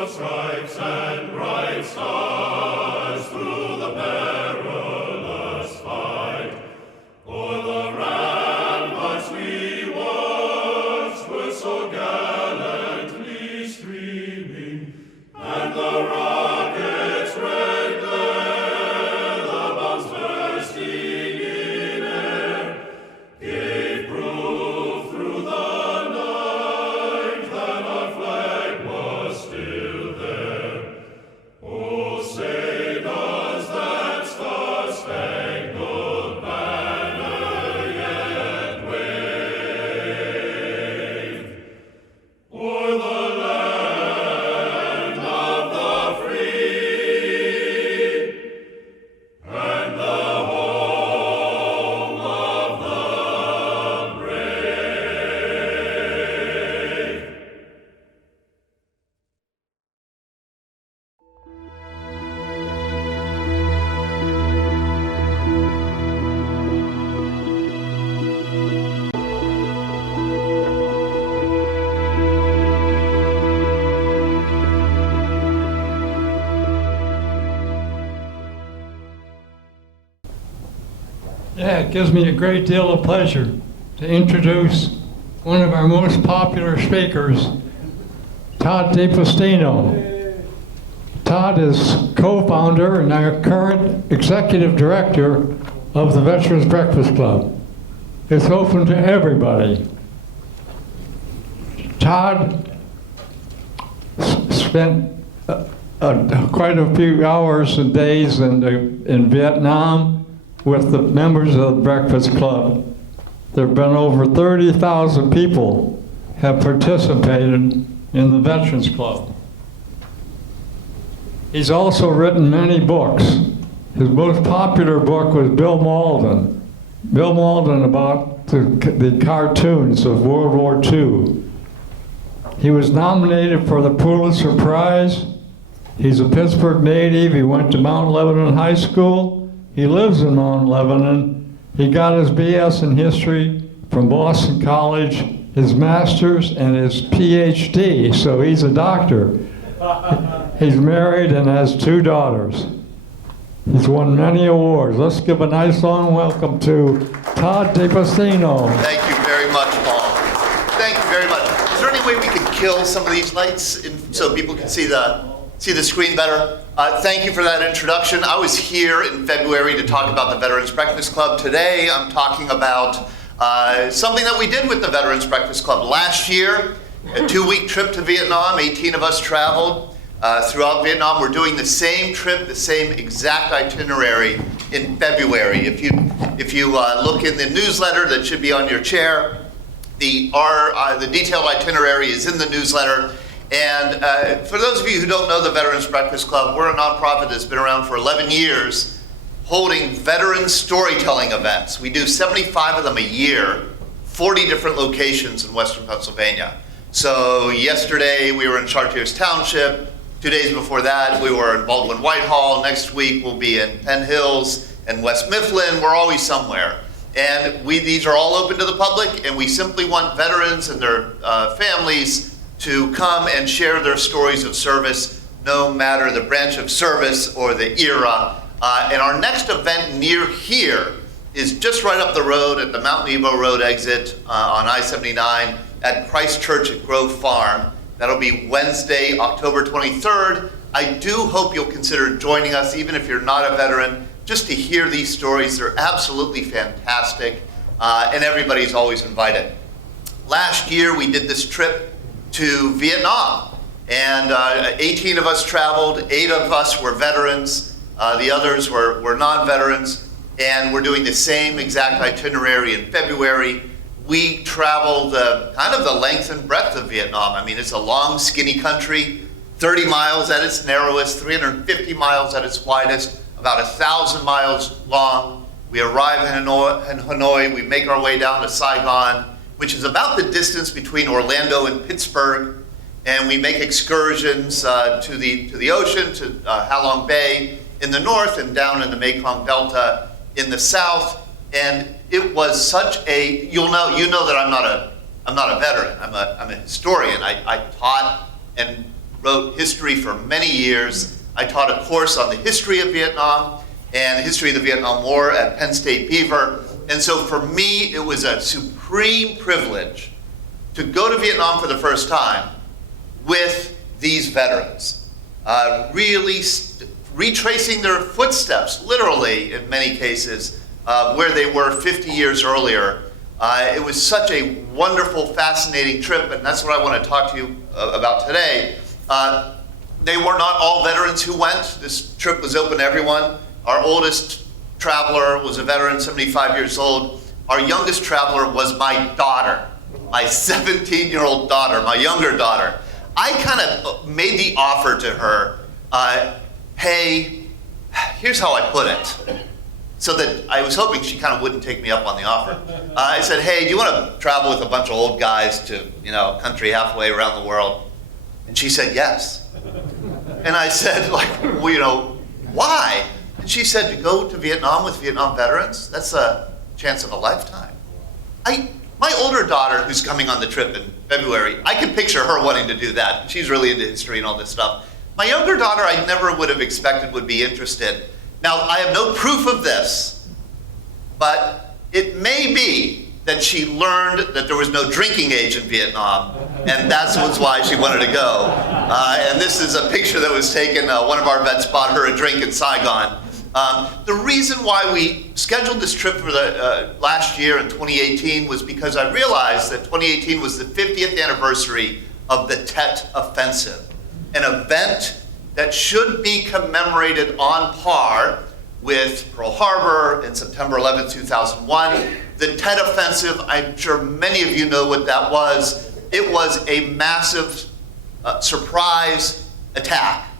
for stripes and bright stars through the perilous fight. O'er the ramparts we watched were so gallantly streaming, and the rockets' red glare, the bombs bursting in air, gave proof through the night that our flag was still there. Oh, say does that star-spangled banner yet wave o'er the land of the free and the home of the brave? Yeah, it gives me a great deal of pleasure to introduce one of our most popular speakers, Todd DePostino. Todd is co-founder and our current executive director of the Veterans Breakfast Club. It's open to everybody. Todd spent quite a few hours and days in Vietnam with the members of the Breakfast Club. There have been over 30,000 people have participated in the Veterans Club. He's also written many books. His most popular book was Bill Malden. Bill Malden about the cartoons of World War II. He was nominated for the Pulitzer Prize. He's a Pittsburgh native. He went to Mount Lebanon High School. He lives in Mount Lebanon. He got his BS in history from Boston College, his master's, and his PhD, so he's a doctor. He's married and has 2 daughters. He's won many awards. Let's give a nice long welcome to Todd DePostino. Thank you very much, Paul. Thank you very much. Is there any way we could kill some of these lights so people can see the screen better? Thank you for that introduction. I was here in February to talk about the Veterans Breakfast Club. Today, I'm talking about something that we did with the Veterans Breakfast Club. Last year, a 2-week trip to Vietnam, 18 of us traveled throughout Vietnam. We're doing the same trip, the same exact itinerary in February. If you look in the newsletter that should be on your chair, the detailed itinerary is in the newsletter. And for those of you who don't know the Veterans Breakfast Club, we're a nonprofit that's been around for 11 years, holding veteran storytelling events. We do 75 of them a year, 40 different locations in Western Pennsylvania. So yesterday we were in Chartiers Township. 2 days before that we were in Baldwin Whitehall. Next week we'll be in Penn Hills and West Mifflin. We're always somewhere. And these are all open to the public, and we simply want veterans and their families to come and share their stories of service, no matter the branch of service or the era. And our next event near here is just right up the road at the Mount Nebo Road exit on I-79 at Christ Church at Grove Farm. That'll be Wednesday, October 23rd. I do hope you'll consider joining us, even if you're not a veteran, just to hear these stories. They're absolutely fantastic, and everybody's always invited. Last year, we did this trip to Vietnam, and 18 of us traveled, 8 of us were veterans, the others were non-veterans, and we're doing the same exact itinerary in February. We traveled kind of the length and breadth of Vietnam. I mean, it's a long, skinny country, 30 miles at its narrowest, 350 miles at its widest, about 1,000 miles long. We arrive in Hanoi, we make our way down to Saigon, which is about the distance between Orlando and Pittsburgh, and we make excursions to the ocean, to Halong Bay in the north and down in the Mekong Delta in the south. And it was such a, you know that I'm not a veteran. I'm a historian. I taught and wrote history for many years. I taught a course on the history of Vietnam and the history of the Vietnam War at Penn State Beaver. And so for me, it was a supreme privilege to go to Vietnam for the first time with these veterans, really retracing their footsteps, literally in many cases, where they were 50 years earlier. It was such a wonderful, fascinating trip, and that's what I want to talk to you about today. They were not all veterans who went. This trip was open to everyone. Our oldest traveler was a veteran, 75 years old. Our youngest traveler was my daughter, my 17-year-old daughter, my younger daughter. I kind of made the offer to her, hey, here's how I put it. So that I was hoping she kind of wouldn't take me up on the offer. I said, hey, do you want to travel with a bunch of old guys to, a country halfway around the world? And she said, yes. And I said, why? And she said, to go to Vietnam with Vietnam veterans, that's a chance of a lifetime. My older daughter, who's coming on the trip in February, I can picture her wanting to do that. She's really into history and all this stuff. My younger daughter, I never would have expected would be interested. Now, I have no proof of this, but it may be that she learned that there was no drinking age in Vietnam, and that's why she wanted to go. And this is a picture that was taken. One of our vets bought her a drink in Saigon. The reason why we scheduled this trip for the last year in 2018 was because I realized that 2018 was the 50th anniversary of the Tet Offensive, an event that should be commemorated on par with Pearl Harbor and September 11, 2001. The Tet Offensive, I'm sure many of you know what that was. It was a massive surprise attack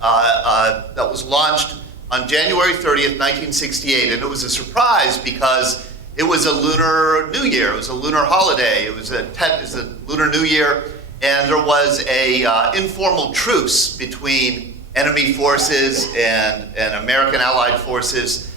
that was launched on January 30th, 1968. And it was a surprise because it was a Lunar New Year. It was a lunar holiday. It was Tet is the Lunar New Year. And there was a informal truce between enemy forces and American allied forces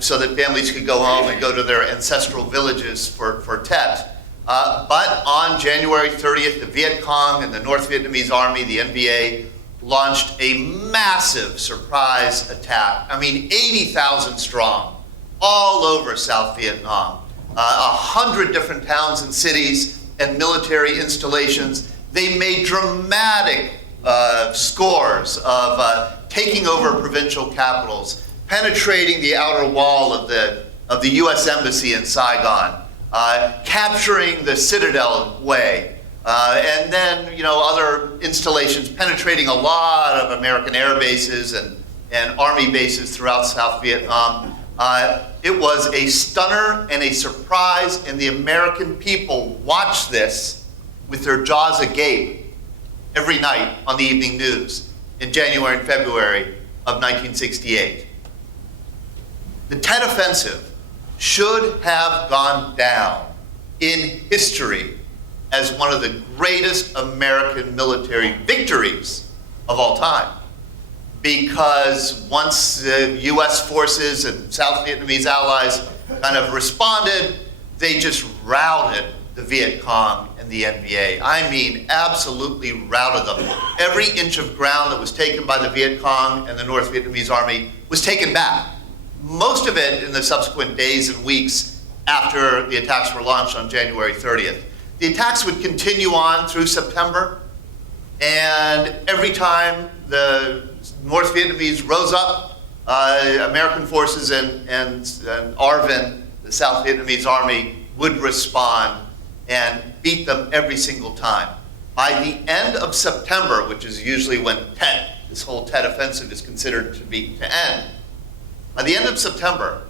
so that families could go home and go to their ancestral villages for Tet. But on January 30th, the Viet Cong and the North Vietnamese Army, the NVA, launched a massive surprise attack. 80,000 strong, all over South Vietnam. 100 different towns and cities and military installations. They made dramatic scores of taking over provincial capitals, penetrating the outer wall of the U.S. Embassy in Saigon, capturing the Citadel Way, and then other installations, penetrating a lot of American air bases and army bases throughout South Vietnam. It was a stunner and a surprise, and the American people watched this with their jaws agape every night on the evening news in January and February of 1968. The Tet Offensive should have gone down in history as one of the greatest American military victories of all time. Because once the U.S. forces and South Vietnamese allies kind of responded, they just routed the Viet Cong and the NVA. Absolutely routed them. Every inch of ground that was taken by the Viet Cong and the North Vietnamese Army was taken back. Most of it in the subsequent days and weeks after the attacks were launched on January 30th. The attacks would continue on through September, and every time the North Vietnamese rose up, American forces and ARVN, the South Vietnamese Army, would respond and beat them every single time. By the end of September, which is usually when this whole Tet Offensive is considered to end, by the end of September,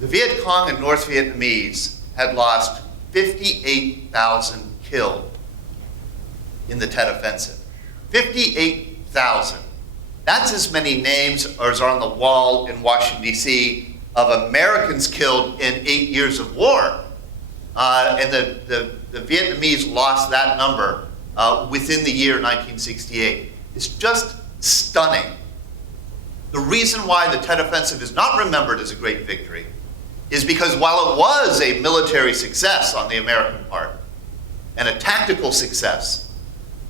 the Viet Cong and North Vietnamese had lost 58,000 killed in the Tet Offensive. 58,000. That's as many names as are on the wall in Washington, D.C. of Americans killed in 8 years of war. And the Vietnamese lost that number within the year 1968. It's just stunning. The reason why the Tet Offensive is not remembered as a great victory is because while it was a military success on the American part and a tactical success,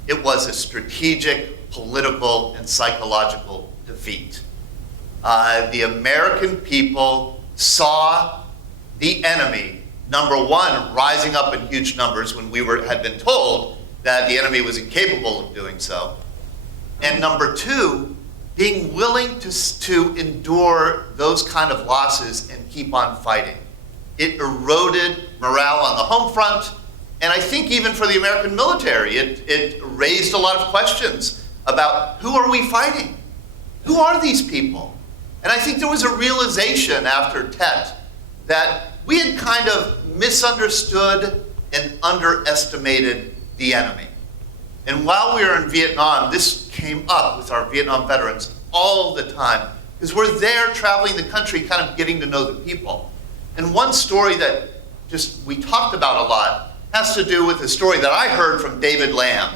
It was a strategic, political, and psychological defeat. The American people saw the enemy, number one, rising up in huge numbers when we had been told that the enemy was incapable of doing so. And number two, being willing to endure those kind of losses and keep on fighting. It eroded morale on the home front, and I think even for the American military, it raised a lot of questions about who are we fighting? Who are these people? And I think there was a realization after Tet that we had kind of misunderstood and underestimated the enemy. And while we were in Vietnam, this came up with our Vietnam veterans all the time, because we're there traveling the country, kind of getting to know the people. And one story that just we talked about a lot has to do with a story that I heard from David Lamb,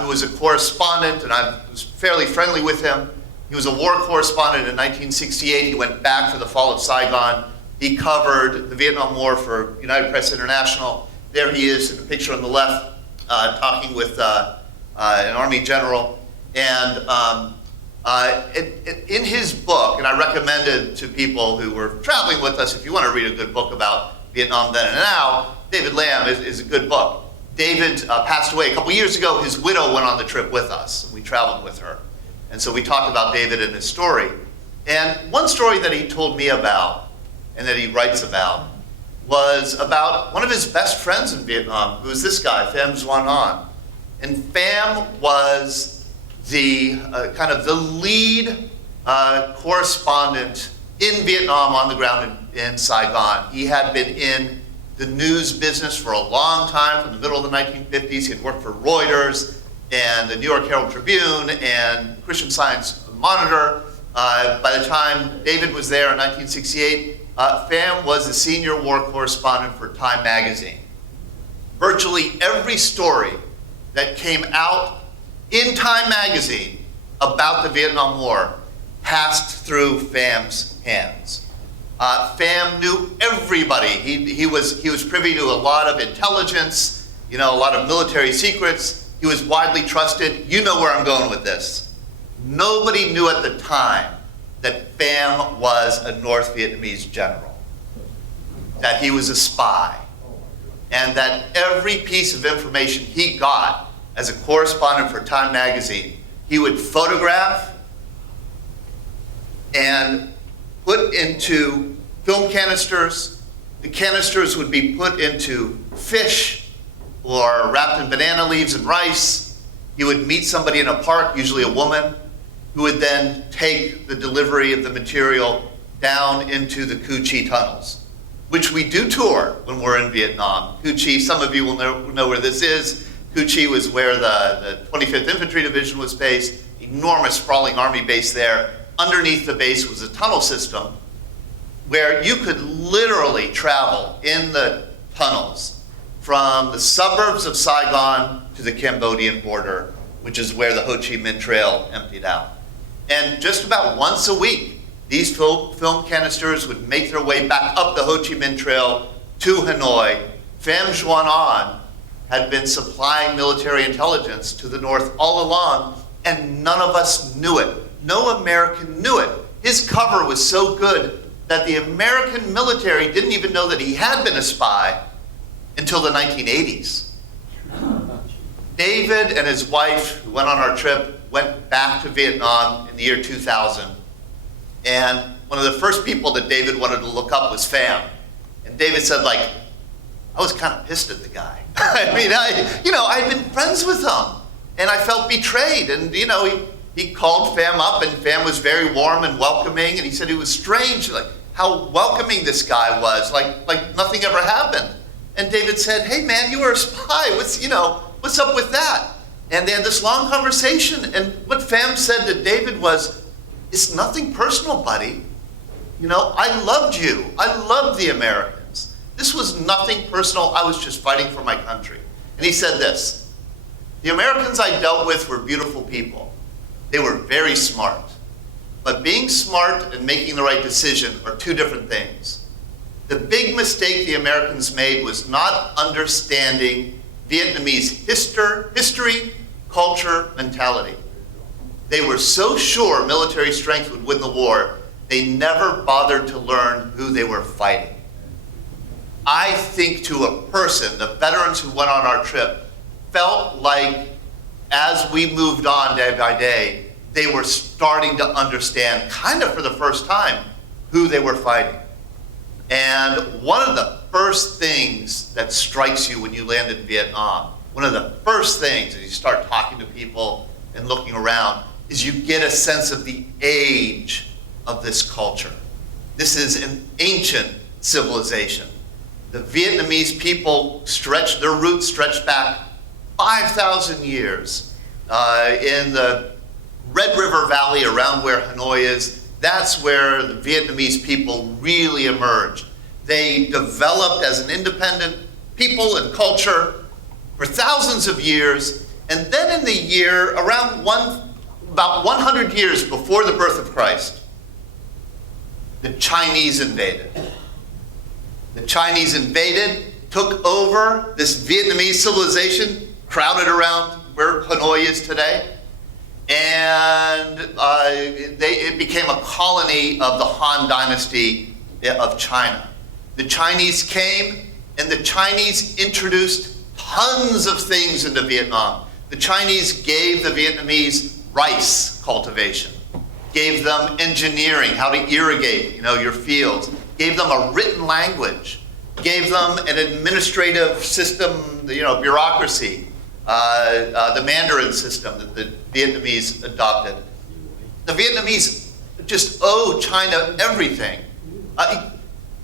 who was a correspondent, and I was fairly friendly with him. He was a war correspondent in 1968. He went back for the fall of Saigon. He covered the Vietnam War for United Press International. There he is in the picture on the left, talking with an Army general. And in his book, and I recommend it to people who were traveling with us, if you want to read a good book about Vietnam then and now, David Lamb is a good book. David passed away a couple years ago. His widow went on the trip with us, and we traveled with her. And so we talked about David and his story. And one story that he told me about, and that he writes about, was about one of his best friends in Vietnam, who was this guy, Pham Duan Anh. And Pham was the kind of the lead correspondent in Vietnam on the ground in Saigon. He had been in the news business for a long time, from the middle of the 1950s. He had worked for Reuters and the New York Herald Tribune and Christian Science Monitor. By the time David was there in 1968, Pham was the senior war correspondent for Time magazine. Virtually every story that came out in Time magazine about the Vietnam War passed through Pham's hands. Pham knew everybody. He was privy to a lot of intelligence, a lot of military secrets. He was widely trusted. You know where I'm going with this. Nobody knew at the time that Pham was a North Vietnamese general, that he was a spy, and that every piece of information he got as a correspondent for Time magazine, he would photograph and put into film canisters. The canisters would be put into fish or wrapped in banana leaves and rice. He would meet somebody in a park, usually a woman, who would then take the delivery of the material down into the Cu Chi tunnels, which we do tour when we're in Vietnam. Cu Chi, some of you will know where this is. Cu Chi was where the 25th Infantry Division was based, enormous sprawling army base there. Underneath the base was a tunnel system where you could literally travel in the tunnels from the suburbs of Saigon to the Cambodian border, which is where the Ho Chi Minh Trail emptied out. And just about once a week, these film canisters would make their way back up the Ho Chi Minh Trail to Hanoi. Pham Duan Anh had been supplying military intelligence to the North all along, and none of us knew it. No American knew it. His cover was so good that the American military didn't even know that he had been a spy until the 1980s. David and his wife, who went on our trip, went back to Vietnam in the year 2000. And one of the first people that David wanted to look up was Pham. And David said, I was kind of pissed at the guy. I'd been friends with him, and I felt betrayed. And, he called Pham up, and Pham was very warm and welcoming, and he said it was strange, how welcoming this guy was, like nothing ever happened. And David said, "Hey man, you were a spy. What's up with that?" And they had this long conversation, and what Pham said to David was, "It's nothing personal, buddy. I loved you. I loved the Americans. This was nothing personal. I was just fighting for my country." And he said this: "The Americans I dealt with were beautiful people. They were very smart. But being smart and making the right decision are two different things. The big mistake the Americans made was not understanding Vietnamese history, culture, mentality. They were so sure military strength would win the war, they never bothered to learn who they were fighting. I think to a person, the veterans who went on our trip felt like as we moved on day by day, they were starting to understand, kind of for the first time, who they were fighting. And one of the first things that strikes you when you land in Vietnam, one of the first things as you start talking to people and looking around, is you get a sense of the age of this culture. This is an ancient civilization. The Vietnamese people their roots stretch back 5,000 years. In the Red River Valley around where Hanoi is, that's where the Vietnamese people really emerged. They developed as an independent people and culture for thousands of years, and then in the year about 100 years before the birth of Christ, the Chinese invaded. The Chinese invaded, took over this Vietnamese civilization, crowded around where Hanoi is today, and it became a colony of the Han Dynasty of China. The Chinese came, and the Chinese introduced tons of things into Vietnam. The Chinese gave the Vietnamese rice cultivation, gave them engineering, how to irrigate, your fields, gave them a written language, gave them an administrative system, bureaucracy, the Mandarin system that the Vietnamese adopted. The Vietnamese just owe China everything.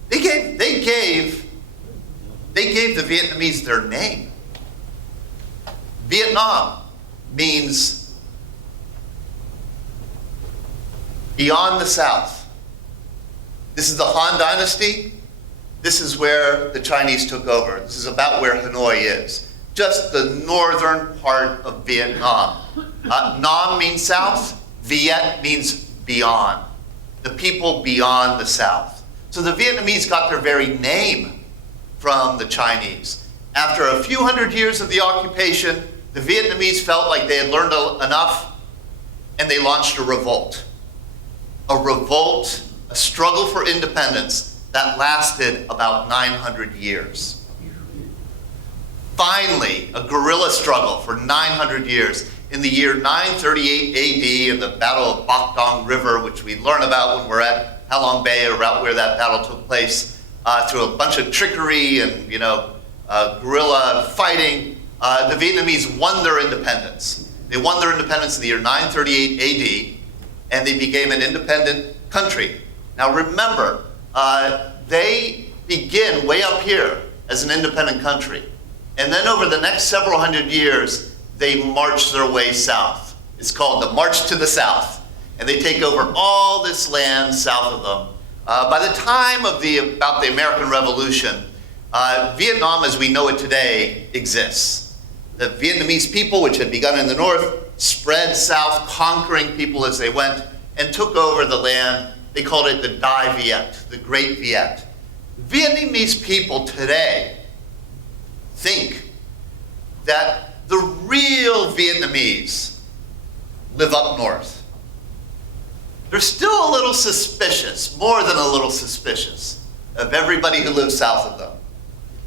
They gave the Vietnamese their name. Vietnam means beyond the South. This is the Han Dynasty. This is where the Chinese took over. This is about where Hanoi is. Just the northern part of Vietnam. Nam means south. Viet means beyond. The people beyond the South. So the Vietnamese got their very name from the Chinese. After a few hundred years of the occupation, the Vietnamese felt like they had learned enough, and they launched a revolt. A revolt, a struggle for independence that lasted about 900 years. Finally, a guerrilla struggle for 900 years. In the year 938 AD, in the Battle of Bac Dong River, which we learn about when we're at Halong Bay, around where that battle took place, through a bunch of trickery and guerrilla fighting, the Vietnamese won their independence. They won their independence in the year 938 AD, and they became an independent country. Now remember, they begin way up here as an independent country. And then over the next several hundred years, they march their way south. It's called the March to the South. And they take over all this land south of them. By the time of about the American Revolution, Vietnam as we know it today exists. The Vietnamese people, which had begun in the north, spread south, conquering people as they went, and took over the land. They called it the Dai Viet, the Great Viet. Vietnamese people today think that the real Vietnamese live up north. They're still a little suspicious, more than a little suspicious, of everybody who lives south of them.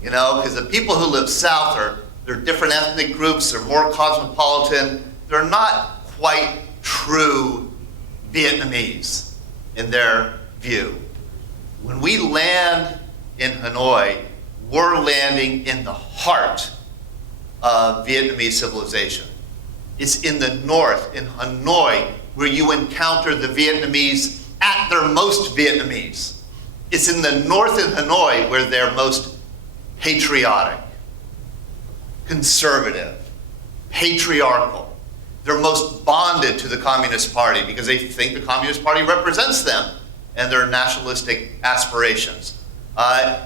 Because the people who live south they're different ethnic groups, they're more cosmopolitan, they're not quite true Vietnamese in their view. When we land in Hanoi, we're landing in the heart of Vietnamese civilization. It's in the north, in Hanoi, where you encounter the Vietnamese at their most Vietnamese. It's in the north in Hanoi where they're most patriotic, conservative, patriarchal. They're most bonded to the Communist Party because they think the Communist Party represents them and their nationalistic aspirations.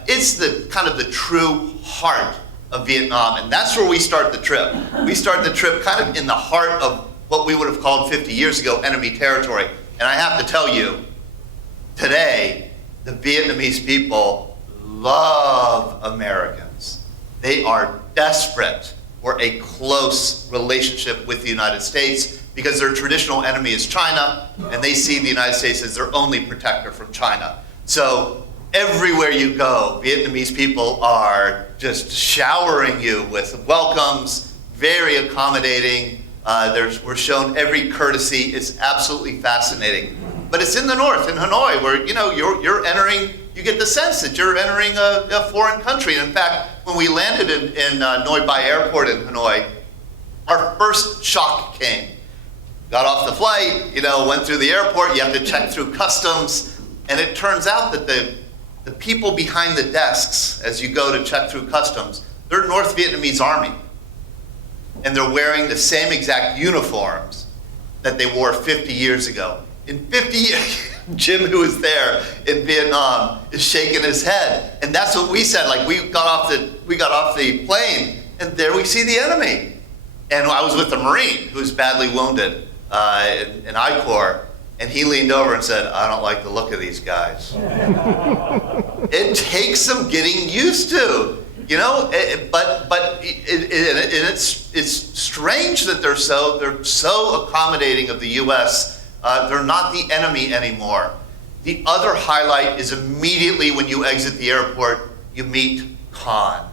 It's the kind of the true heart of Vietnam, and that's where we start the trip. We start the trip kind of in the heart of what we would have called 50 years ago enemy territory. And I have to tell you, today, the Vietnamese people love Americans. They are desperate or a close relationship with the United States because their traditional enemy is China, and they see the United States as their only protector from China. So everywhere you go, Vietnamese people are just showering you with welcomes, very accommodating. We're shown every courtesy. It's absolutely fascinating. But it's in the north, in Hanoi, where you're entering. You get the sense that you're entering a foreign country. And in fact, when we landed in Noi Bai Airport in Hanoi, our first shock came. Got off the flight, went through the airport. You have to check through customs, and it turns out that the people behind the desks, as you go to check through customs, they're North Vietnamese Army. And they're wearing the same exact uniforms that they wore 50 years ago. In 50 years, Jim, who was there in Vietnam, is shaking his head. And that's what we said. Like, we got off the plane, and there we see the enemy. And I was with a Marine who was badly wounded in I Corps, and he leaned over and said, "I don't like the look of these guys." It takes some getting used to. But it's strange that they're so accommodating of the U.S. They're not the enemy anymore. The other highlight is immediately when you exit the airport, you meet Khan.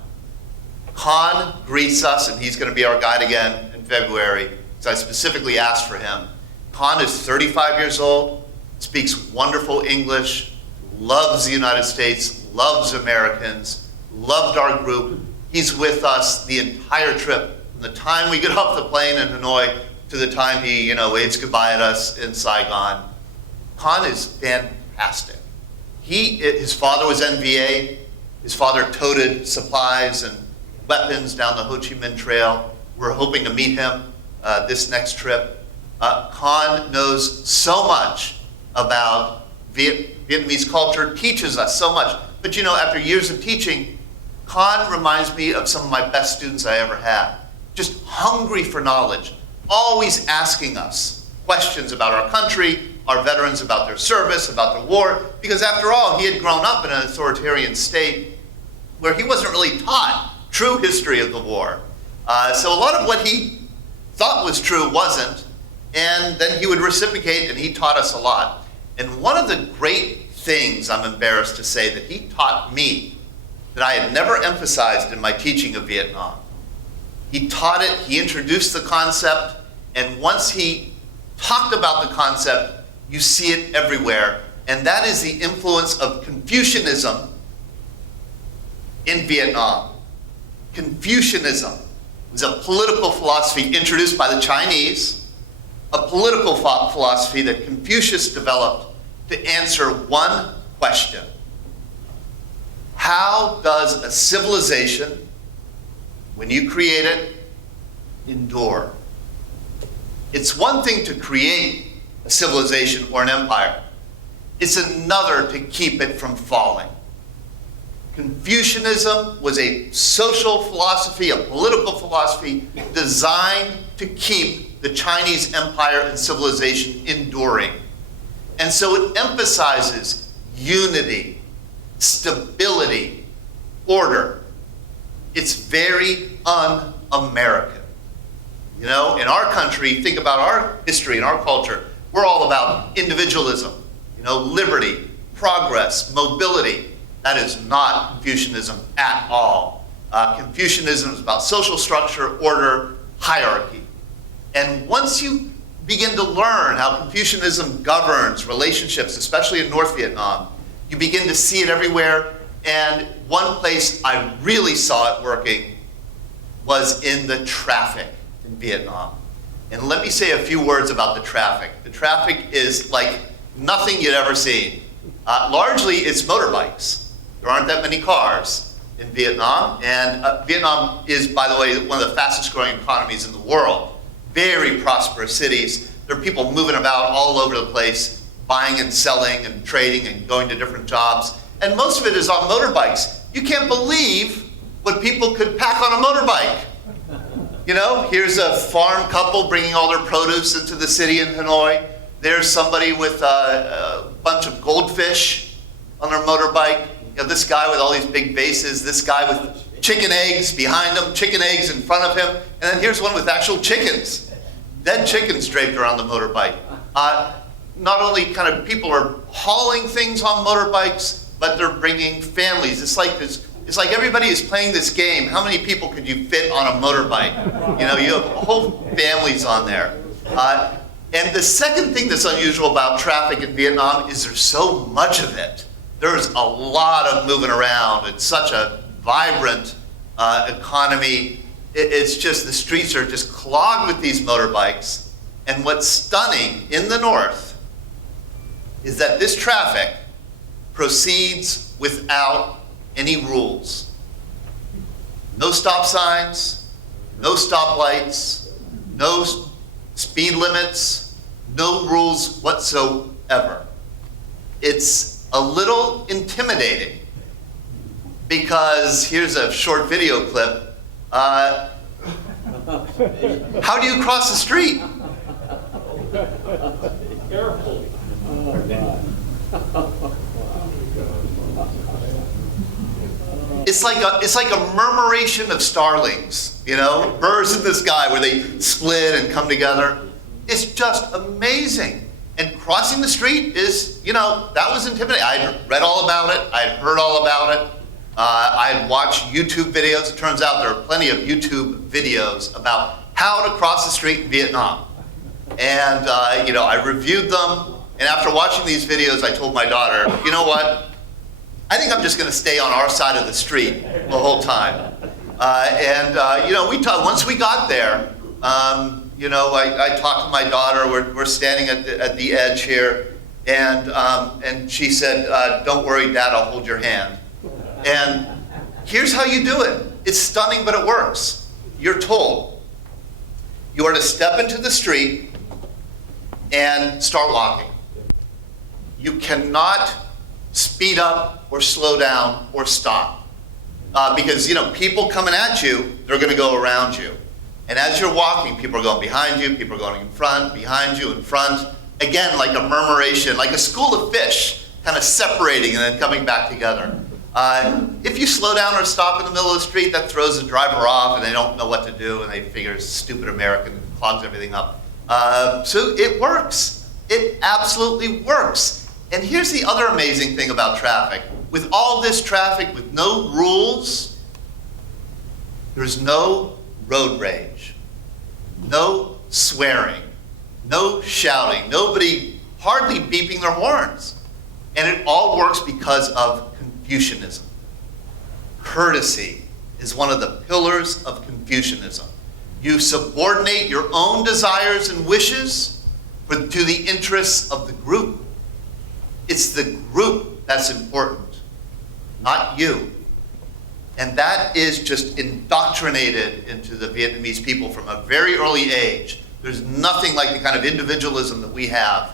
Khan greets us, and he's going to be our guide again in February, because I specifically asked for him. Khan is 35 years old, speaks wonderful English, loves the United States, loves Americans, loved our group. He's with us the entire trip, from the time we get off the plane in Hanoi to the time he, waves goodbye at us in Saigon. Khan is fantastic. His father was NVA. His father toted supplies and weapons down the Ho Chi Minh Trail. We're hoping to meet him this next trip. Khan knows so much about Vietnamese culture, teaches us so much. But after years of teaching, Khan reminds me of some of my best students I ever had. Just hungry for knowledge, always asking us questions about our country, our veterans about their service, about the war, because after all, he had grown up in an authoritarian state where he wasn't really taught true history of the war. So a lot of what he thought was true wasn't, and then he would reciprocate, and he taught us a lot. And one of the great things, I'm embarrassed to say, that he taught me that I had never emphasized in my teaching of Vietnam. He taught it, he introduced the concept, and once he talked about the concept, you see it everywhere, and that is the influence of Confucianism in Vietnam. Confucianism is a political philosophy introduced by the Chinese, a political philosophy that Confucius developed to answer one question. How does a civilization, when you create it, endure? It's one thing to create a civilization or an empire. It's another to keep it from falling. Confucianism was a social philosophy, a political philosophy designed to keep the Chinese empire and civilization enduring. And so it emphasizes unity, stability, order. It's very un-American. In our country, think about our history and our culture, we're all about individualism, liberty, progress, mobility. That is not Confucianism at all. Confucianism is about social structure, order, hierarchy. And once you begin to learn how Confucianism governs relationships, especially in North Vietnam, you begin to see it everywhere. And one place I really saw it working was in the traffic in Vietnam. And let me say a few words about the traffic. The traffic is like nothing you'd ever seen. Largely, it's motorbikes. There aren't that many cars in Vietnam. And Vietnam is, by the way, one of the fastest growing economies in the world. Very prosperous cities. There are people moving about all over the place, buying and selling and trading and going to different jobs. And most of it is on motorbikes. You can't believe what people could pack on a motorbike. Here's a farm couple bringing all their produce into the city in Hanoi. There's somebody with a bunch of goldfish on their motorbike. You have this guy with all these big vases, this guy with chicken eggs behind him, chicken eggs in front of him, and then here's one with actual chickens. Dead chickens draped around the motorbike. Not only kind of people are hauling things on motorbikes, but they're bringing families. It's like everybody is playing this game. How many people could you fit on a motorbike? You know, you have whole families on there. And the second thing that's unusual about traffic in Vietnam is there's so much of it. There's a lot of moving around. It's such a vibrant economy. It's just, the streets are just clogged with these motorbikes. And what's stunning in the north is that this traffic proceeds without any rules. No stop signs, no stoplights, no speed limits, no rules whatsoever. It's a little intimidating because here's a short video clip. How do you cross the street? Careful. It's like a murmuration of starlings, you know, birds in the sky where they split and come together. It's just amazing. And crossing the street is, you know, that was intimidating. I'd read all about it. I'd heard all about it. I'd watched YouTube videos. It turns out there are plenty of YouTube videos about how to cross the street in Vietnam. And, you know, I reviewed them. And after watching these videos, I told my daughter, you know what? I think I'm just going to stay on our side of the street the whole time. You know, once we got there, you know, I talked to my daughter. We're standing at the edge here, and she said, "Don't worry, Dad, I'll hold your hand." And here's how you do it. It's stunning, but it works. You're told you are to step into the street and start walking. You cannot speed up or slow down or stop. Because, you know, people coming at you, they're going to go around you. And as you're walking, people are going behind you, people are going in front, behind you, in front. Again, like a murmuration, like a school of fish, kind of separating and then coming back together. If you slow down or stop in the middle of the street, that throws the driver off and they don't know what to do and they figure stupid American clogs everything up. So it works. It absolutely works. And here's the other amazing thing about traffic. With all this traffic, with no rules, there's no road rage, no swearing, no shouting, nobody hardly beeping their horns. And it all works because of Confucianism. Courtesy is one of the pillars of Confucianism. You subordinate your own desires and wishes to the interests of the group. It's the group that's important, not you. And that is just indoctrinated into the Vietnamese people from a very early age. There's nothing like the kind of individualism that we have.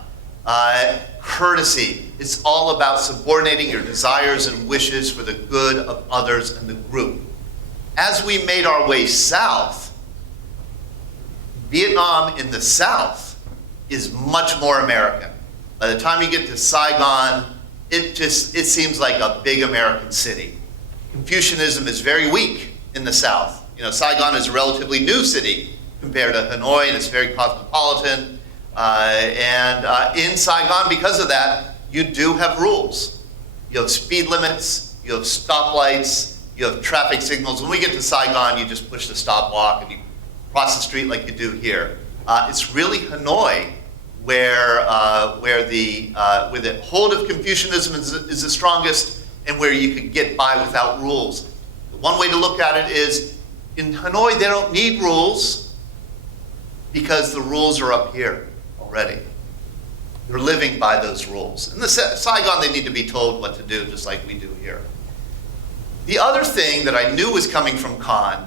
Courtesy, it's all about subordinating your desires and wishes for the good of others and the group. As we made our way south, Vietnam in the south is much more American. By the time you get to Saigon, it seems like a big American city. Confucianism is very weak in the south. You know, Saigon is a relatively new city compared to Hanoi, and it's very cosmopolitan. In Saigon, because of that, you do have rules. You have speed limits, you have stoplights, you have traffic signals. When we get to Saigon, you just push the stop walk and you cross the street like you do here. It's really Hanoi where the hold of Confucianism is the strongest and where you could get by without rules. One way to look at it is, in Hanoi, they don't need rules because the rules are up here already. They're living by those rules. In the Saigon, they need to be told what to do, just like we do here. The other thing that I knew was coming from Khan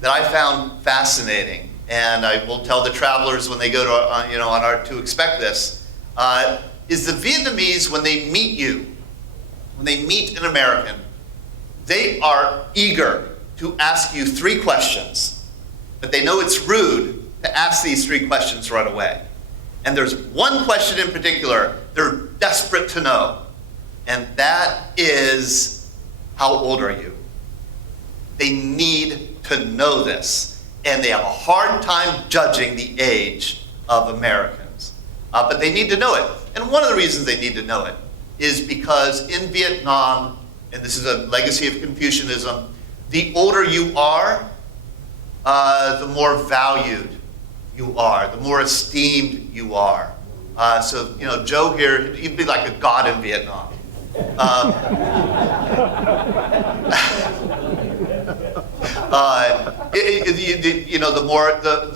that I found fascinating, and I will tell the travelers when they go to, to expect this, is the Vietnamese, when they meet you, when they meet an American, they are eager to ask you 3 questions, but they know it's rude to ask these 3 questions right away. And there's one question in particular they're desperate to know, and that is, how old are you? They need to know this, and they have a hard time judging the age of Americans. But they need to know it. And one of the reasons they need to know it is because in Vietnam, and this is a legacy of Confucianism, the older you are, the more valued you are, the more esteemed you are. So, Joe here, he'd be like a god in Vietnam.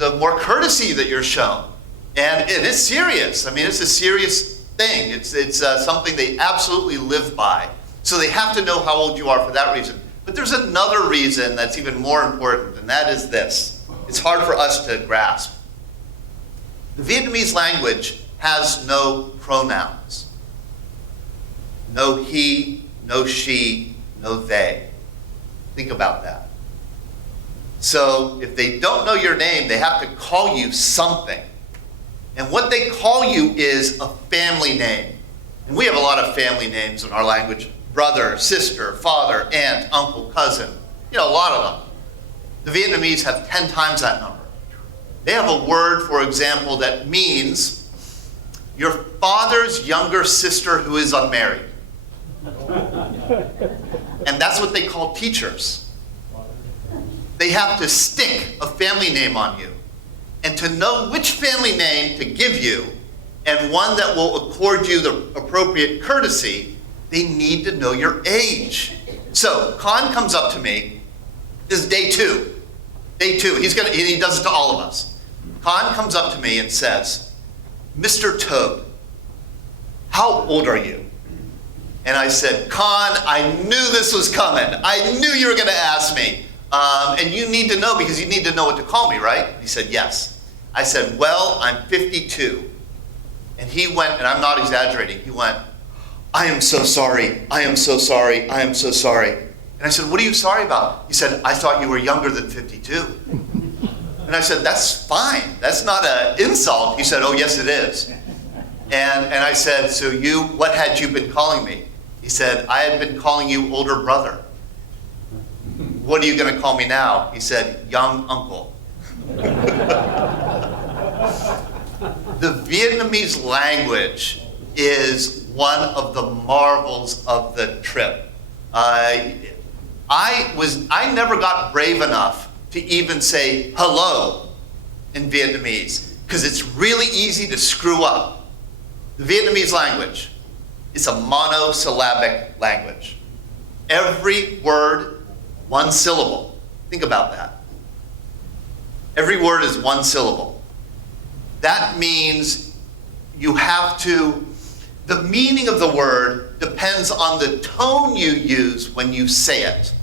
The more courtesy that you're shown, and it is serious. I mean, it's a serious thing. It's something they absolutely live by. So they have to know how old you are for that reason. But there's another reason that's even more important, and that is this. It's hard for us to grasp. The Vietnamese language has no pronouns. No he, no she, no they. Think about that. So if they don't know your name, they have to call you something. And what they call you is a family name. And we have a lot of family names in our language. Brother, sister, father, aunt, uncle, cousin. A lot of them. The Vietnamese have 10 times that number. They have a word, for example, that means your father's younger sister who is unmarried. And that's what they call teachers. They have to stick a family name on you. And to know which family name to give you, and one that will accord you the appropriate courtesy, they need to know your age. So, Khan comes up to me. This is day two. Day two. He does it to all of us. Khan comes up to me and says, Mr. Toad, how old are you? And I said, Khan, I knew this was coming. I knew you were going to ask me. And you need to know because you need to know what to call me, right? He said, yes. I said, well, I'm 52. And he went, and I'm not exaggerating, he went, I am so sorry. I am so sorry. I am so sorry. And I said, what are you sorry about? He said, I thought you were younger than 52. And I said, that's fine. That's not an insult. He said, oh, yes, it is. And I said, so what had you been calling me? He said, I had been calling you older brother. What are you going to call me now? He said, young uncle. The Vietnamese language is one of the marvels of the trip. I never got brave enough to even say hello in Vietnamese because it's really easy to screw up. The Vietnamese language is a monosyllabic language. Every word, one syllable. Think about that. Every word is one syllable. That means the meaning of the word depends on the tone you use when you say it.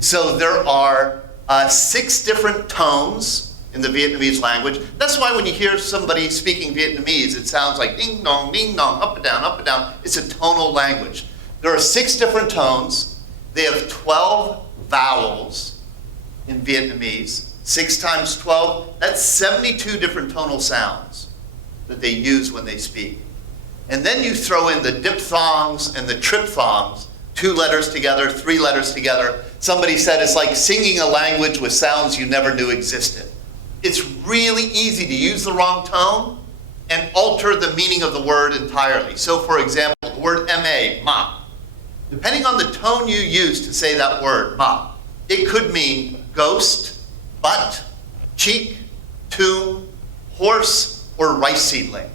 So there are 6 different tones in the Vietnamese language. That's why when you hear somebody speaking Vietnamese, it sounds like ding dong, up and down, up and down. It's a tonal language. There are 6 different tones. They have 12 vowels in Vietnamese. 6 times 12, that's 72 different tonal sounds that they use when they speak. And then you throw in the diphthongs and the triphthongs, 2 letters together, 3 letters together. Somebody said it's like singing a language with sounds you never knew existed. It's really easy to use the wrong tone and alter the meaning of the word entirely. So for example, the word ma, depending on the tone you use to say that word, ma, it could mean ghost, butt, cheek, tomb, horse, or rice seedling.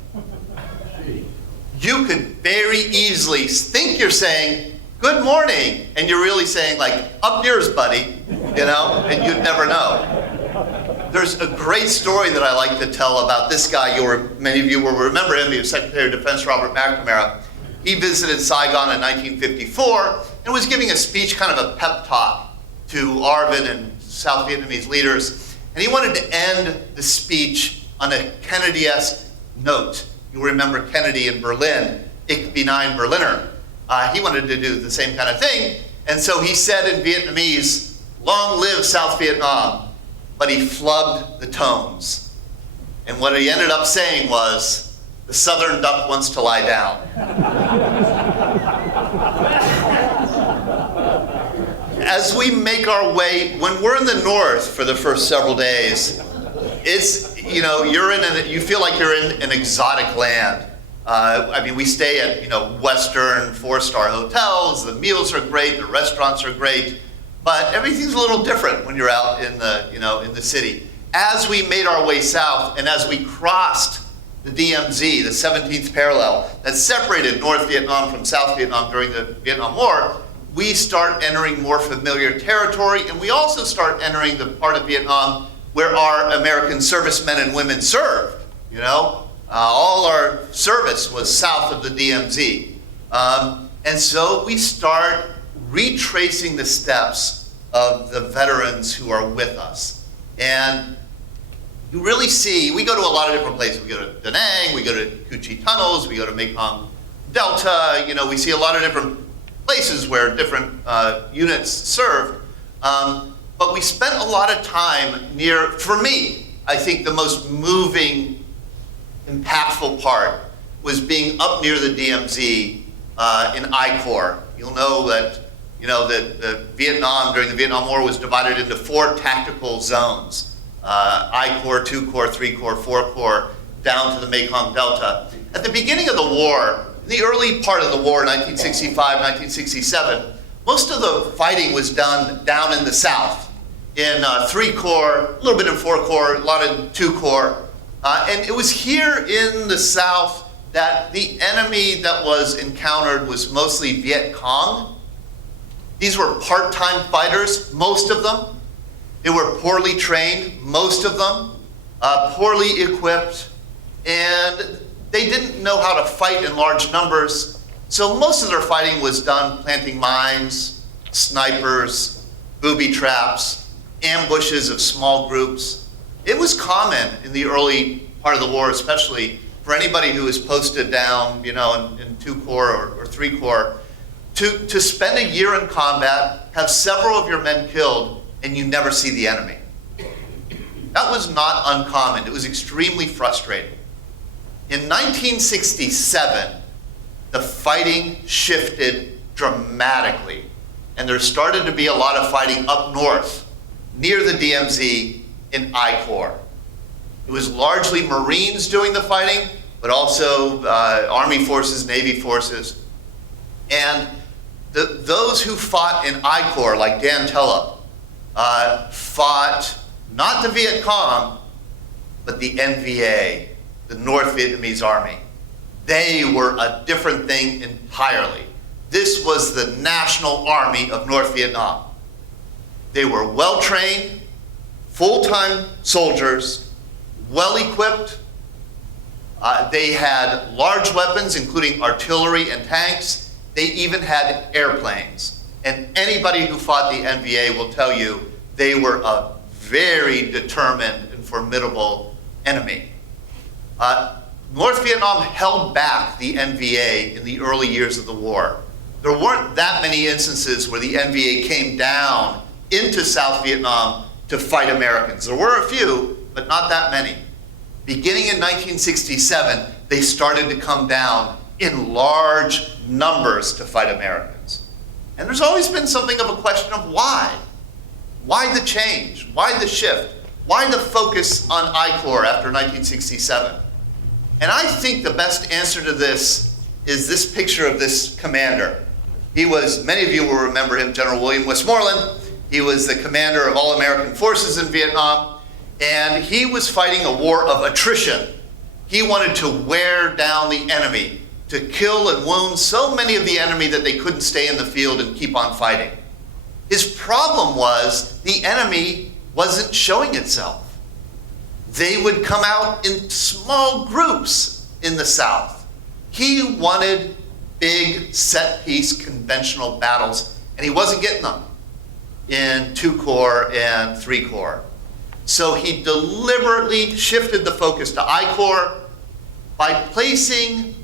You could very easily think you're saying, good morning, and you're really saying like, up yours, buddy, and you'd never know. There's a great story that I like to tell about this guy. Many of you will remember him. He was Secretary of Defense Robert McNamara. He visited Saigon in 1954 and was giving a speech, kind of a pep talk to ARVN and South Vietnamese leaders. And he wanted to end the speech on a Kennedy-esque note. You'll remember Kennedy in Berlin, Ich bin ein Berliner. He wanted to do the same kind of thing. And so he said in Vietnamese, long live South Vietnam. But he flubbed the tones. And what he ended up saying was, the southern duck wants to lie down. as we make our way, when we're in the north for the first several days, it's, you know, you feel like you're in an exotic land. I mean, we stay at, you know, Western 4-star hotels. The meals are great, the restaurants are great, but everything's a little different when you're out in the, you know, in the city. As we made our way south and as we crossed the DMZ, the 17th parallel that separated North Vietnam from South Vietnam during the Vietnam War, we start entering more familiar territory, and we also start entering the part of Vietnam where our American servicemen and women served, you know? All our service was south of the DMZ. And so we start retracing the steps of the veterans who are with us. And you really see, we go to a lot of different places. We go to Da Nang, we go to Cu Chi tunnels, we go to Mekong Delta, you know, we see a lot of different places where different units served. But we spent a lot of time near, for me, I think the most moving, impactful part was being up near the DMZ in I Corps. You'll know that, you know, that Vietnam, during the Vietnam War, was divided into 4 tactical zones. I Corps, 2 Corps, 3 Corps, 4 Corps, down to the Mekong Delta. At the beginning of the war, in the early part of the war, 1965, 1967, most of the fighting was done down in the south, in 3 Corps, a little bit in 4 Corps, a lot in 2 Corps. And it was here in the south that the enemy that was encountered was mostly Viet Cong. These were part-time fighters, most of them. They were poorly trained, most of them, poorly equipped, and they didn't know how to fight in large numbers. So most of their fighting was done planting mines, snipers, booby traps, ambushes of small groups. It was common in the early part of the war, especially for anybody who was posted down, you know, in 2 Corps or 3 Corps, to spend a year in combat, have several of your men killed, and you never see the enemy. That was not uncommon. It was extremely frustrating. In 1967, the fighting shifted dramatically, and there started to be a lot of fighting up north, near the DMZ, in I Corps. It was largely Marines doing the fighting, but also Army forces, Navy forces. And those who fought in I Corps, like Dan Tella, fought not the Viet Cong, but the NVA, the North Vietnamese Army. They were a different thing entirely. This was the National Army of North Vietnam. They were well-trained, full-time soldiers, well-equipped. They had large weapons, including artillery and tanks. They even had airplanes. And anybody who fought the NVA will tell you they were a very determined and formidable enemy. North Vietnam held back the NVA in the early years of the war. There weren't that many instances where the NVA came down into South Vietnam to fight Americans. There were a few, but not that many. Beginning in 1967, they started to come down in large numbers to fight Americans. And there's always been something of a question of why. Why the change? Why the shift? Why the focus on I Corps after 1967? And I think the best answer to this is this picture of this commander. He was, many of you will remember him, General William Westmoreland. He was the commander of all American forces in Vietnam, and he was fighting a war of attrition. He wanted to wear down the enemy, to kill and wound so many of the enemy that they couldn't stay in the field and keep on fighting. His problem was the enemy wasn't showing itself. They would come out in small groups in the South. He wanted big set-piece conventional battles, and he wasn't getting them in 2 Corps and 3 Corps. So he deliberately shifted the focus to I Corps by placing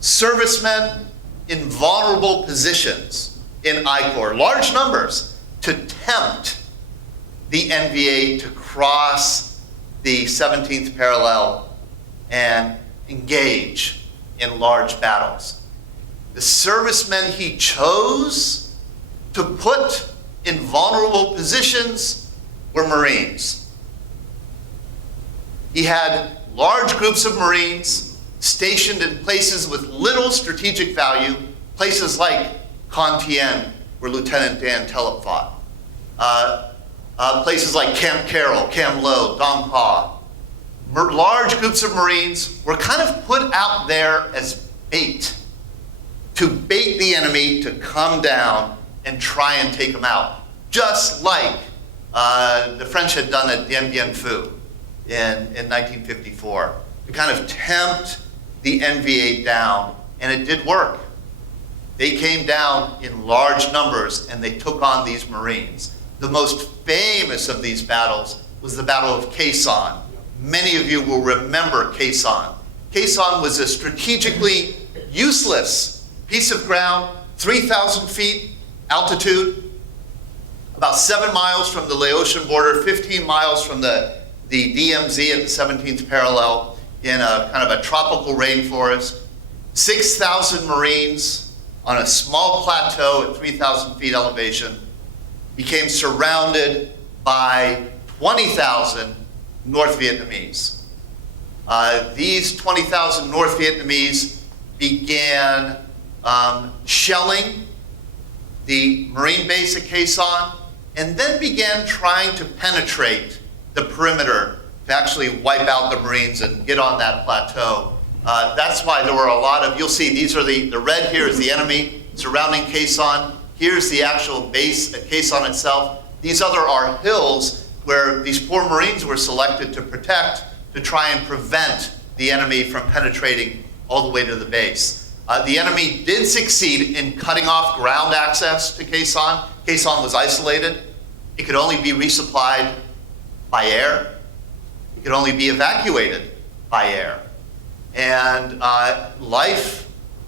servicemen in vulnerable positions in I Corps, large numbers, to tempt the NVA to cross the 17th parallel and engage in large battles. The servicemen he chose to put in vulnerable positions were Marines. He had large groups of Marines stationed in places with little strategic value, places like Con Tien, where Lieutenant Dan Tellep fought. Places like Camp Carroll, Cam Lo, Dong Pa. Large groups of Marines were kind of put out there as bait, to bait the enemy to come down and try and take them out, just like the French had done at Dien Bien Phu in 1954, to kind of tempt the NVA down, and it did work. They came down in large numbers and they took on these Marines. The most famous of these battles was the Battle of Khe Sanh. Many of you will remember Khe Sanh. Khe Sanh was a strategically useless piece of ground, 3,000 feet altitude, about 7 miles from the Laotian border, 15 miles from the DMZ at the 17th parallel, in a kind of a tropical rainforest. 6,000 Marines on a small plateau at 3,000 feet elevation became surrounded by 20,000 North Vietnamese. These 20,000 North Vietnamese began shelling the Marine base at Khe Sanh, and then began trying to penetrate the perimeter to actually wipe out the Marines and get on that plateau. That's why there were a lot of, you'll see, these are the red here is the enemy surrounding Khe Sanh. Here's the actual base at Khe Sanh itself. These other are hills where these poor Marines were selected to protect, to try and prevent the enemy from penetrating all the way to the base. The enemy did succeed in cutting off ground access to Khe Sanh. Khe Sanh was isolated. It could only be resupplied by air. It could only be evacuated by air. And life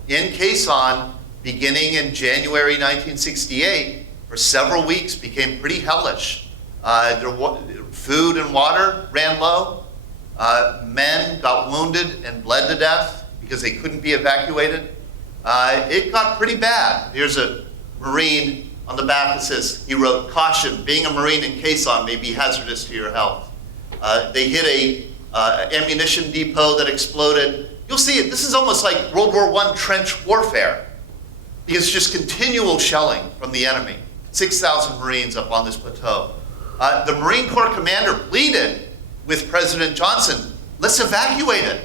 in Khe Sanh, beginning in January 1968, for several weeks became pretty hellish. Food and water ran low. Men got wounded and bled to death because they couldn't be evacuated. It got pretty bad. Here's a Marine on the back that says, he wrote, "Caution, being a Marine in Khe Sanh may be hazardous to your health." They hit a ammunition depot that exploded. You'll see it. This is almost like World War I trench warfare, because just continual shelling from the enemy. 6,000 Marines up on this plateau. The Marine Corps commander pleaded with President Johnson, let's evacuate it.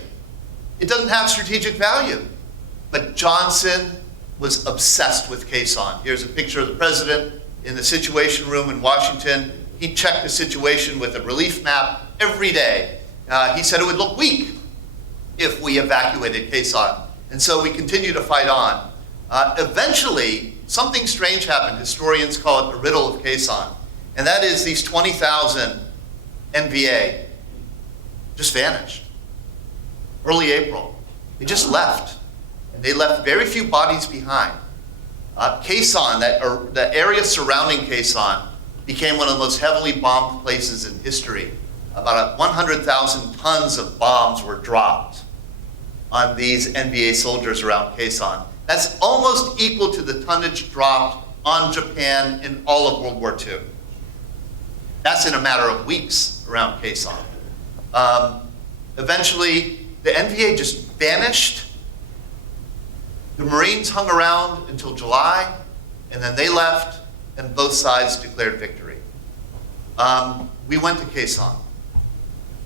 It doesn't have strategic value. But Johnson was obsessed with Khe Sanh. Here's a picture of the president in the Situation Room in Washington. He checked the situation with a relief map every day. He said it would look weak if we evacuated Khe Sanh. And so we continue to fight on. Eventually, something strange happened. Historians call it the riddle of Khe Sanh. And that is these 20,000 NVA just vanished. Early April. They just left. And they left very few bodies behind. Khe Sanh, the area surrounding Khe Sanh, became one of the most heavily bombed places in history. About 100,000 tons of bombs were dropped on these NVA soldiers around Khe Sanh. That's almost equal to the tonnage dropped on Japan in all of World War II. That's in a matter of weeks around Khe Sanh. Eventually, the NVA just vanished. The Marines hung around until July, and then they left, and both sides declared victory. We went to Khe Sanh.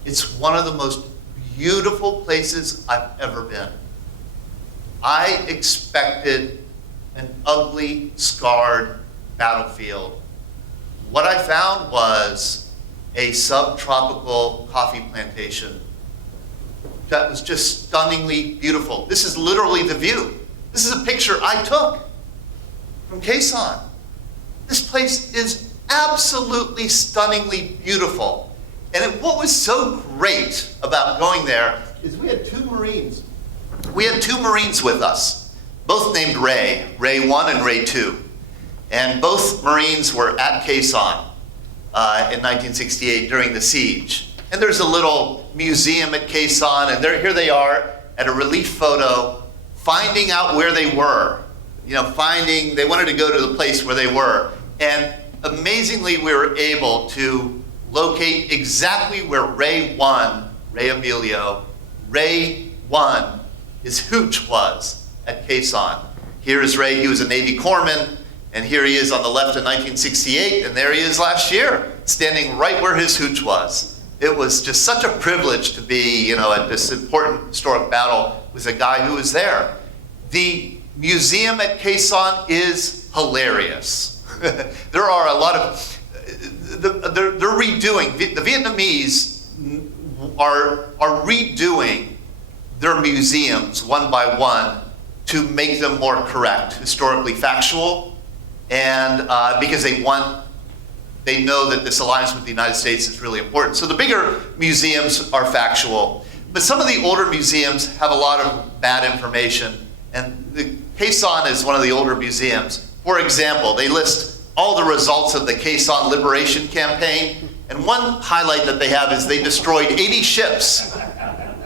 It's one of the most beautiful places I've ever been. I expected an ugly, scarred battlefield. What I found was a subtropical coffee plantation that was just stunningly beautiful. This is literally the view. This is a picture I took from Khe Sanh. This place is absolutely stunningly beautiful. And what was so great about going there is we had two Marines. We had two Marines with us, both named Ray 1 and Ray 2. And both Marines were at Khe Sanh in 1968 during the siege. And there's a little museum at Khe Sanh, and here they are at a relief photo, finding out where they were. They wanted to go to the place where they were. And amazingly, we were able to locate exactly where Ray Emilio, his hooch was at Quezon. Here is Ray, he was a Navy corpsman, and here he is on the left in 1968, and there he is last year, standing right where his hooch was. It was just such a privilege to be, at this important historic battle with a guy who was there. The museum at Quezon is hilarious. There are a lot of, they're redoing, the Vietnamese are redoing their museums one by one to make them more correct, historically factual, and because they know that this alliance with the United States is really important. So the bigger museums are factual, but some of the older museums have a lot of bad information, and the Quezon is one of the older museums. For example, they list all the results of the Quezon Liberation Campaign, and one highlight that they have is they destroyed 80 ships.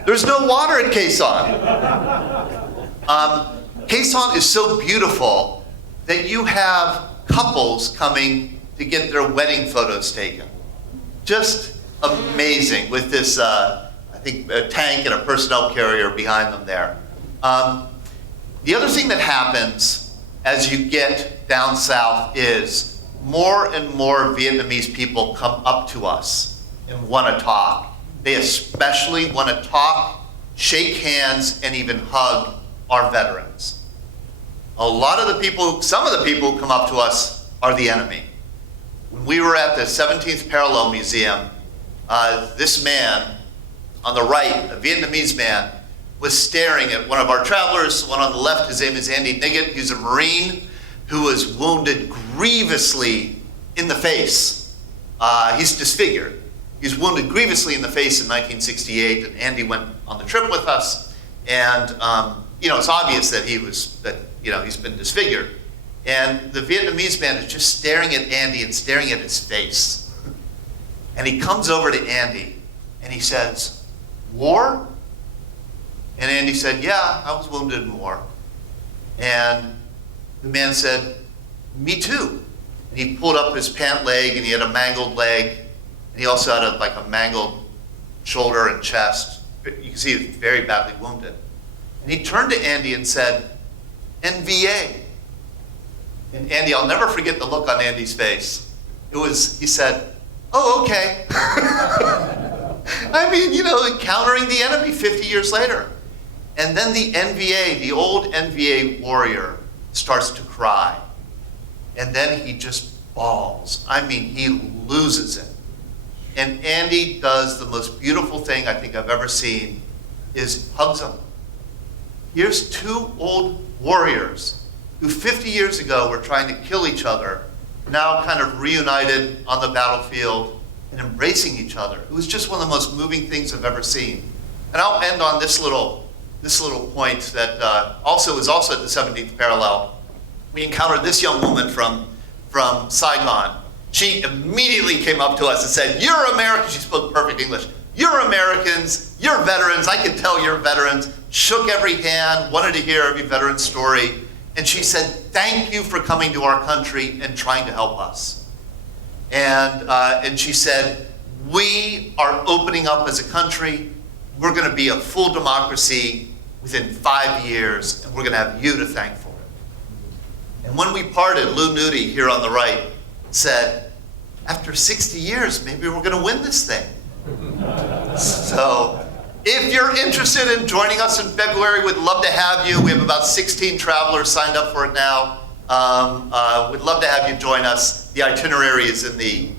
There's no water at Quezon. Quezon is so beautiful that you have couples coming to get their wedding photos taken. Just amazing with this, I think, a tank and a personnel carrier behind them there. The other thing that happens as you get down south is more and more Vietnamese people come up to us and want to talk. They especially want to talk, shake hands, and even hug our veterans. Some of the people who come up to us are the enemy. When we were at the 17th Parallel Museum, this man on the right, a Vietnamese man, was staring at one of our travelers. The one on the left, his name is Andy Niggett. He's a Marine who was wounded grievously in the face. He's disfigured. He was wounded grievously in the face in 1968, and Andy went on the trip with us. And it's obvious that he's been disfigured. And the Vietnamese man is just staring at Andy and staring at his face. And he comes over to Andy and he says, "War?" And Andy said, "Yeah, I was wounded in war." And the man said, "Me too." And he pulled up his pant leg, and he had a mangled leg, and he also had a mangled shoulder and chest. You can see he was very badly wounded. And he turned to Andy and said, "NVA." And Andy, I'll never forget the look on Andy's face. He said, "Oh, okay." I mean, encountering the enemy 50 years later. And then the NVA, the old NVA warrior, starts to cry. And then he just bawls. I mean, he loses it. And Andy does the most beautiful thing I think I've ever seen, is hugs him. Here's two old warriors who 50 years ago were trying to kill each other, now kind of reunited on the battlefield and embracing each other. It was just one of the most moving things I've ever seen. And I'll end on this little point that is also at the 17th Parallel. We encountered this young woman from Saigon. She immediately came up to us and said, "You're American." She spoke perfect English. "You're Americans, you're veterans, I can tell you're veterans." Shook every hand, wanted to hear every veteran's story. And she said, "Thank you for coming to our country and trying to help us." And she said, "We are opening up as a country. We're going to be a full democracy within 5 years, and we're going to have you to thank for it." And when we parted, Lou Nudie here on the right said, "After 60 years, maybe we're going to win this thing." So if you're interested in joining us in February, we'd love to have you. We have about 16 travelers signed up for it now. We'd love to have you join us. The itinerary is in the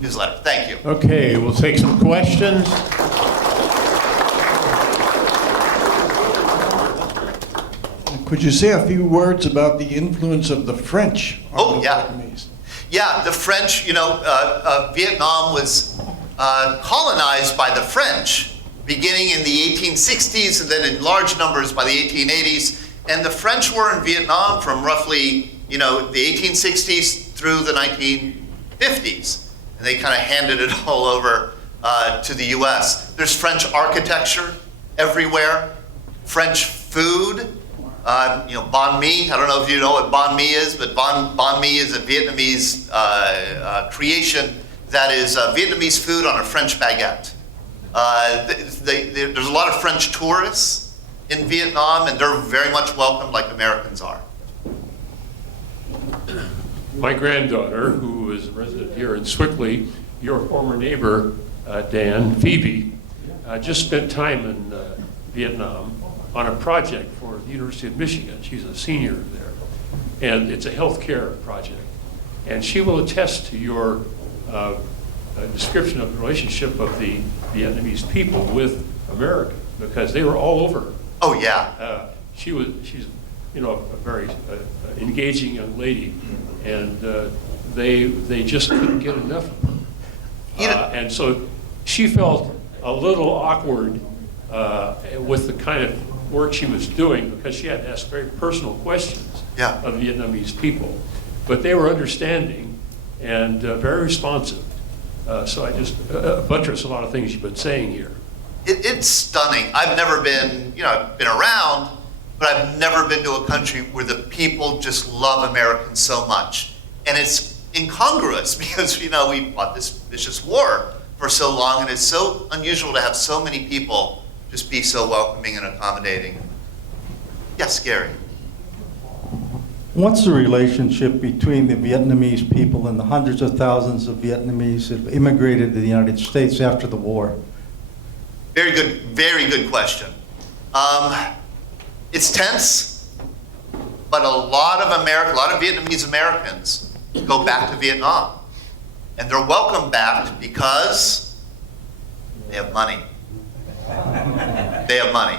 newsletter. Thank you. Okay, we'll take some questions. Could you say a few words about the influence of the French on the Vietnamese? Yeah, the French, Vietnam was colonized by the French beginning in the 1860s and then in large numbers by the 1880s. And the French were in Vietnam from roughly, the 1860s through the 1950s. And they kind of handed it all over to the US. There's French architecture everywhere, French food. Banh mi, I don't know if you know what banh mi is, but banh mi is a Vietnamese creation that is Vietnamese food on a French baguette. There's a lot of French tourists in Vietnam, and they're very much welcomed like Americans are. My granddaughter, who is a resident here in Swickley, your former neighbor, Dan, Phoebe, just spent time in Vietnam on a project for the University of Michigan. She's a senior there. And it's a healthcare project. And she will attest to your description of the relationship of the Vietnamese people with America, because they were all over her. Oh, yeah. She's a very engaging young lady, and they just couldn't get enough of her. And so she felt a little awkward with the kind of work she was doing, because she had to ask very personal questions of Vietnamese people. But they were understanding and very responsive. So I just buttress a lot of things you've been saying here. It's stunning. I've never been, I've been around, but I've never been to a country where the people just love Americans so much. And it's incongruous because, we fought this vicious war for so long, and it's so unusual to have so many people just be so welcoming and accommodating. Yes, Gary. What's the relationship between the Vietnamese people and the hundreds of thousands of Vietnamese that immigrated to the United States after the war? Very good question. It's tense, but a lot of Vietnamese Americans go back to Vietnam. And they're welcomed back because they have money. They have money.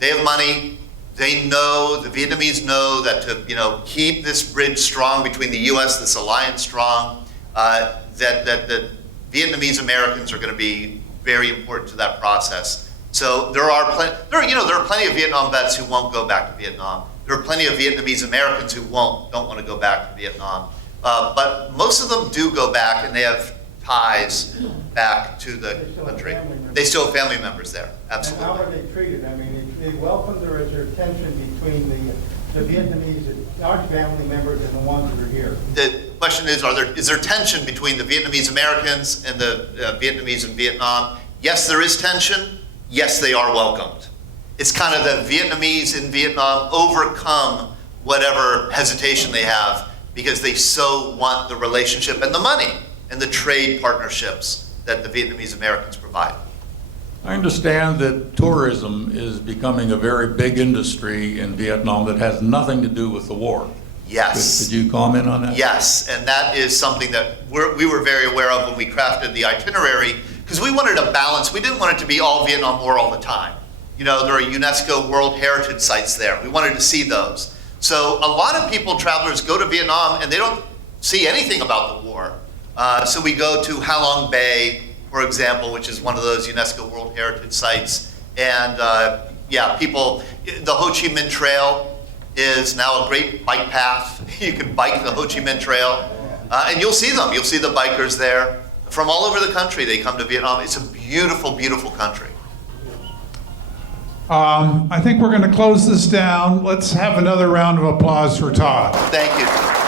They have money. They know, the Vietnamese know that to keep this bridge strong between the U.S., this alliance strong, that the Vietnamese Americans are going to be very important to that process. So there are plenty of Vietnam vets who won't go back to Vietnam. There are plenty of Vietnamese Americans who don't want to go back to Vietnam. But most of them do go back, and they have ties back to the country. They still have family members there, absolutely. And how are they treated? I mean, is they welcomed, or is there tension between the Vietnamese, large family members, and the ones that are here? The question is there tension between the Vietnamese Americans and the Vietnamese in Vietnam? Yes, there is tension. Yes, they are welcomed. It's kind of the Vietnamese in Vietnam overcome whatever hesitation they have because they so want the relationship and the money and the trade partnerships that the Vietnamese Americans provide. I understand that tourism is becoming a very big industry in Vietnam that has nothing to do with the war. Yes. Could you comment on that? Yes, and that is something that we were very aware of when we crafted the itinerary, because we wanted a balance. We didn't want it to be all Vietnam War all the time. There are UNESCO World Heritage Sites there. We wanted to see those. So a lot of travelers go to Vietnam and they don't see anything about the war. So we go to Ha Long Bay, for example, which is one of those UNESCO World Heritage Sites. And the Ho Chi Minh Trail is now a great bike path. You can bike the Ho Chi Minh Trail. And you'll see them. You'll see the bikers there. From all over the country, they come to Vietnam. It's a beautiful, beautiful country. I think we're going to close this down. Let's have another round of applause for Todd. Thank you.